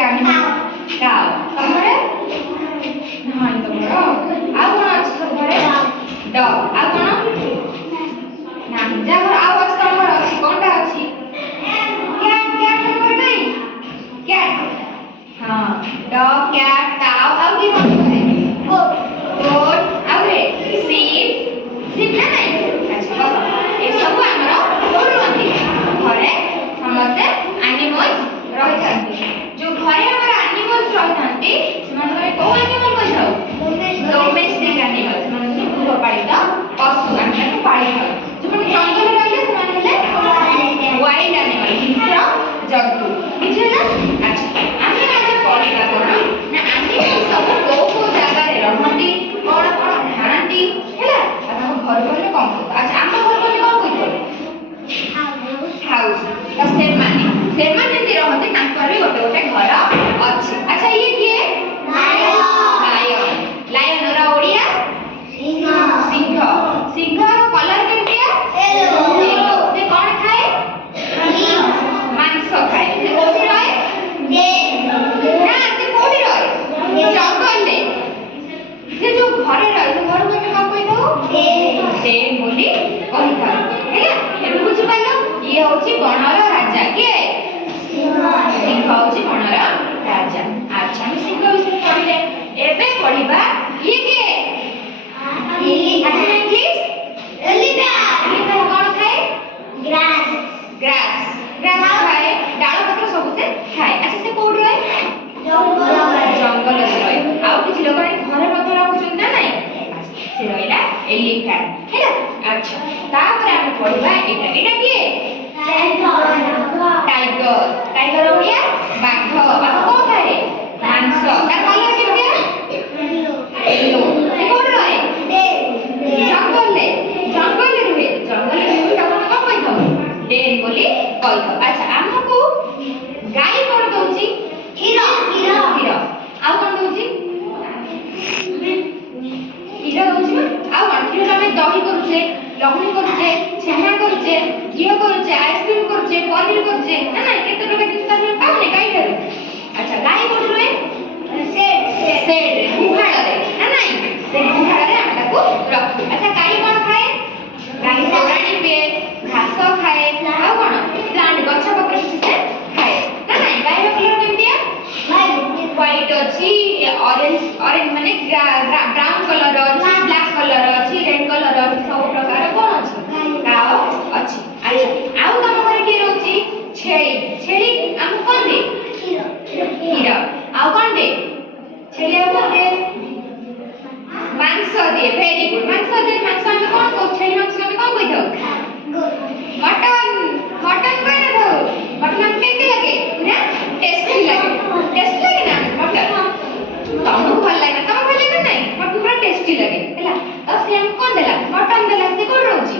Camel. Cow. तमरे हां तमरो आ कोन अछि तमरे dog. आ कोन ना जागर आवाज तमरो अछि कोनटा अछि cat तमरे नहीं cat हां dog cat cow आ की कोन है goat आ रे sheep ना नहीं अच्छा ए सब हमरो कोन रहନ୍ତି घरे समस्त एनिमल्स रहथନ୍ତି जो घरे हमर एनिमल्स रहथନ୍ତି सेमानरे को एनिमल कहथौ डोमेस्टिक एनिमल्स माने गृहपालित पशु ଆମେ ପାଳିଥାଉ ଯୋମାନେ ଜଙ୍ଗଲରେ ରହିଲେ ସେମାନେ ହେଲେ वाइल्ड एनिमल हिंस्ର ଜନ୍ତୁ ବୁଝିଲା ଆଚ୍ଛା ଆମେ ଆଜି ପଢିବା କଣ ନା ଏନିମଲ ସବୁ କୋଉ ଜାଗାରେ ରହନ୍ତି କଣ କଣ ଖାଆନ୍ତି ହେଲା ଆମ ଘର କହିଲେ କଣ କହିବ ଆଚ୍ଛା ଆମ ଘର କହିଲେ କଣ କହିବ हाउस तो ସେମାନେ ଯେମିତି ରହନ୍ତି ତାଙ୍କର ବି ଗୋଟେ ଗୋଟେ ଘର ଅଛି ଆଚ୍ଛା ଇଏ କିଏ ଲାୟନ ର ଓଡ଼ିଆ ସିଂହ ସିଂହ କଲର କେମିତିଆ yellow ସେ କଣ ଖାଏ ମାଂସ ଖାଏ ସେ କୋଉଠି ରହେ ନା ସେ କୋଉଠି ରହେ ଜଙ୍ଗଲରେ ସେ ଯୋଉ ଘରେ ରହେ ସେ ଘରକୁ ଆମେ କଣ କହିଥାଉ den ବୋଲି କହିଥାଉ ହେଲା ଏବେ ବୁଝିପାରିଲ ये होची बनर राजा के सिंह होची बनर राजा अच्छा हम सिंह विषय पढिले एबे पढिबा ये के एलिफेंट प्लीज एलिफेंट कोन खाए ग्रास खाए डाल पत्र सब से खाए अच्छा से कोड रहे जंगल रहे आ किछि लोक घरे पत्र लागुछन ना नहीं से रहिला एलिफेंट हैला अच्छा तापर हम पढिबा एटा के टाइगर ओडिया बाघ कोन खाए मांस तार कलर केमिया येलो से कोन रहे जंगल रुहे ताको कोन कहथौ डेन बोली कहथौ अच्छा हमको गाय कोन दउची क्षीर आ कोन दउची क्षीर दउची आ कोन क्षीर हमें दही करूछे लहुणी करूछे छेना करूछे घी करूछे आइसक्रीम करूछे पनीर करूछे ना ना केते टका जिंस हम पाउने गाय रे अच्छा गाय कोन रे सेड गुहाळ रे ना नहीं से गुहाळ रे हम ताको रखू अच्छा गाय कोन खाए गाय पानी पिए घास खाए आ कोन प्लांट गछ पत्र किछ से खाए ना नहीं गाय रो कलर केमिया व्हाइट अछि ऑरेंज माने ब्राउन कलर अछि ब्लैक कलर अछि रेड कलर अछि सब प्रकार कोन अछि काओ अछि अच्छा आउ तम घरे के रहउची छेली हम कोन दे क्षीर आउ कोन दे छेली आउ कोन दे मांस दे वेरी गुड मांस हम कोन को छेली मांस हम कोन कहिथौ मटन कोन दो मटन केते लगे पूरा टेस्टी लगे ना मटन तुमको भल लागे तुम भल लागे नहीं बट पूरा टेस्टी लगे हैला तो से हम कोन देला मटन देला से कोन रहउची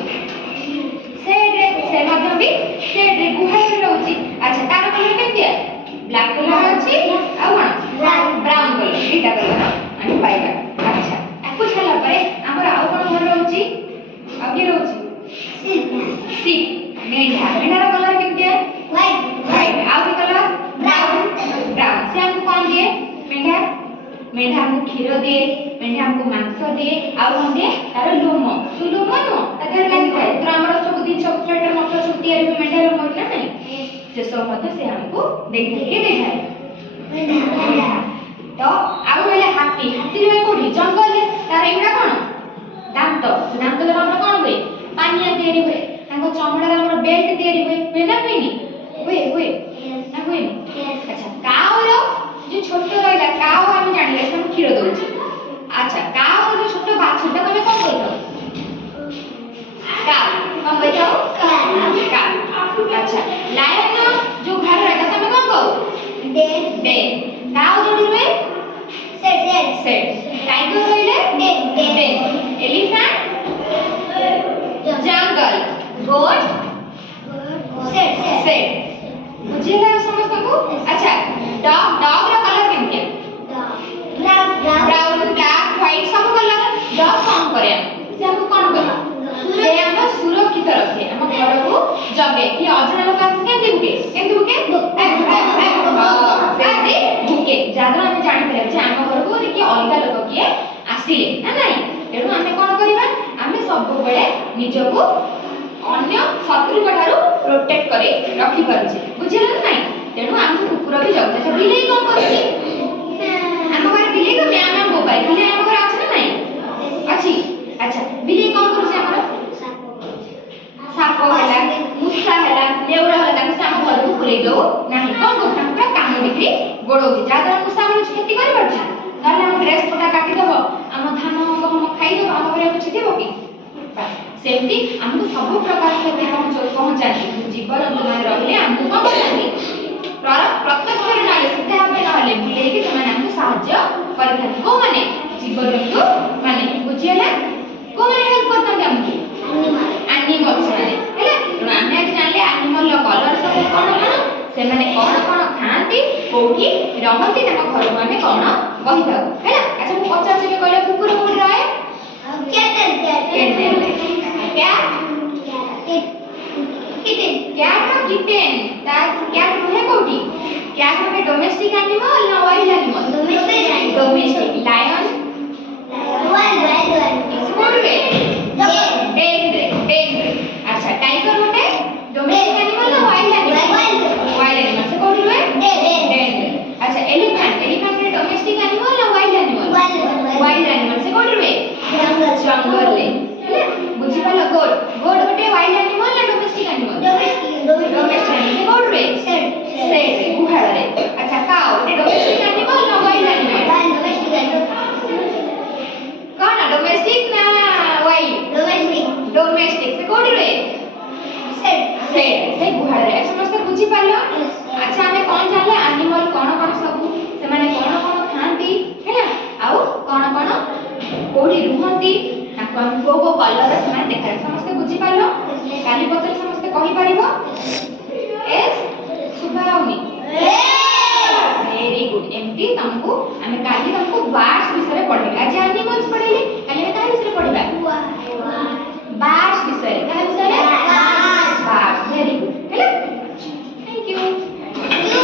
सेड मध्य भी सेड गुहाय रहउची अच्छा तार कलर केतिया ब्लैक कलर अछि आ कोन ब्राउन कलर एटा कलर अनि पाइबा अच्छा आकु छला परे हमर आउ कोन घर रहउची आ के रहउची सी मेढा कलर केतिया व्हाइट आउ के कलर ब्राउन से हम कोन दिए मेढा हमको क्षीर दिए मेढा हमको मांस दिए आ कोन दिए तार लोम नो तादर लागि थाए तो हमर सब दिन सब स्वेटर मत सुती आरे मेढा रो मोर ना नहीं से सब मत से हमको देख के देखाए तो आउ हेले हाथी रे कोडी जंगल रे तार एटा कोन दांत रे हमर कोन होय पानिया तयारी होय ताको चमड़ा रे हमर बेल्ट तयारी होय ना होइनी होय ना होय अच्छा काऊ रो जो छोटो रहला काऊ हम जानिले हम क्षीर दउची अच्छा काऊ जो छोटो बाछुटा तमे कोन कहथौ काऊ कोन कहथौ काऊ अच्छा लायन जो घर रहता तमे कोन कहौ डे काऊ जोडी रे सेड टाइगर कहले डे एलिफेंट जंगल गोट सेड बुझिला समझ को अच्छा डॉग रो कलर केमके ब्राउन ब्लैक व्हाइट सब कलर डॉग कौन करे से हम कोन करे से हम सुरक्षित रखे हम घर को जगे कि अजଣା लोक आसी केमति बुके ଜାଣିପାରିବା ଯେ ଆମ ଘରକୁ କିଏ ଅଲଗା ଲୋକ କିଏ ଆସିଲେ ନା ନାଇଁ। ତେଣୁ ଆମେ କ'ଣ କରିବା ଆମେ ସବୁବେଳେ ନିଜକୁ ଅନ୍ୟ ଶତ୍ରୁଙ୍କ ଠାରୁ ପ୍ରୋଟେକ୍ଟ କରି ରଖିପାରୁଛେ ବୁଝିଲ ନା ନାଇଁ। ତେଣୁ ଆମକୁ କୁକୁର ବି ଯାଉଛି। ଆଚ୍ଛା ବିଲେଇ କ'ଣ କରୁଛି ଆମ ଘରେ ବିଲେଇ ତ ମ୍ୟାମ ମ୍ୟାମ ବୋବାଇ ବିଲେଇ ଆମ ଘରେ ଅଛି ନା ନାଇଁ ଅଛି। ଆଚ୍ଛା ବିଲେଇ କ'ଣ କରୁଛି ଆମର ସାପ ହେଲା ମୂଷା ହେଲା ନେଉଳ ହେଲା ତାକୁ ସେ ଆମ ଘରକୁ ପୁରେଇ ଦେଉ ନାହିଁ। କ'ଣ କରୁଛି ତାକୁ ପୁରା କାମୁଡ଼ିକି ଗୋଡ଼ଉଛି ଯାହାଦ୍ୱାରା ମୂଷା ଆମର କ୍ଷତି କରିପାରୁଛି। ତାହେଲେ ଆମ ଡ୍ରେସ୍ ପଟା କାଟିଦେବ ଆମ ଧାନ ଗହମ ଖାଇଦେବ ଆମ ଘରେ କିଛି ଥିବ କି। ସେମିତି ଆମକୁ ସବୁ ପ୍ରକାର କ୍ଷତି ପହଞ୍ଚାନ୍ତି। ଜୀବଜନ୍ତୁ ମାନେ ରହିଲେ ଆମକୁ କ'ଣ କରନ୍ତି ପ୍ରତ୍ୟକ୍ଷରେ ନହେଲେ ସିଧା ଭାବେ ନହେଲେ ବୁଲେଇକି ସେମାନେ ଆମକୁ ସାହାଯ୍ୟ କରିଥାନ୍ତି। କୋଉମାନେ ଜୀବଜନ୍ତୁ ମାନେ ବୁଝିହେଲା। କୋଉମାନେ ହେଲ୍ପ କରିଥାନ୍ତି ଆମକୁ ଆନିମଲ୍ସ ମାନେ ହେଲା। ତେଣୁ ଆମେ ଆଜି ଜାଣିଲେ ଆନିମଲ୍ର କଲର ସବୁ କ'ଣ କ'ଣ ସେମାନେ କ'ଣ କ'ଣ ଖାଆନ୍ତି କୋଉଠି ରହନ୍ତି ତାଙ୍କ ଘରକୁ ଆମେ କ'ଣ କହିଥାଉ ହେଲା। ଆଚ୍ଛା ମୁଁ ପଚାରୁଛି ଏବେ କହିଲେ କୁକୁର କୋଉଠି ରହେ କ୍ୟାଟ୍ ରୁହେ କୋଉଠି କ୍ୟାଟ୍ ରୁହେ ଡୋମେଷ୍ଟିକ ଆନିମଲ୍ ନା ୱାଇଲ୍ଡ ଆନିମଲ୍ ଡୋମେଷ୍ଟିକ ଲାୟନ अच्छा टाइगर होते डोमेस्टिक एनिमल ना वाइल्ड एनिमल से कौन हुए डेन। अच्छा एलिफेंट में डोमेस्टिक एनिमल ना वाइल्ड एनिमल से कौन हुए जंगल ले बुझी पालो। गोट होते वाइल्ड एनिमल ना डोमेस्टिक एनिमल डोमेस्टिक से कौन हुए सेट गुहाल रे। अच्छा काऊ होते डोमेस्टिक एनिमल ना वाइल्ड एनिमल कौन डोमेस्टिक ना वाइल्ड डोमेस्टिक से कोडी रे से गुहाल रे समस्त बुझी पालो। अच्छा हमें कौन जानले एनिमल कोन कोन सब से माने कोन कोन खांती हैला आउ कोन कोन कोडी रुहंती को कलर से माने देखा समस्त बुझी पालो। काली पत्र समस्त कहि परिबो।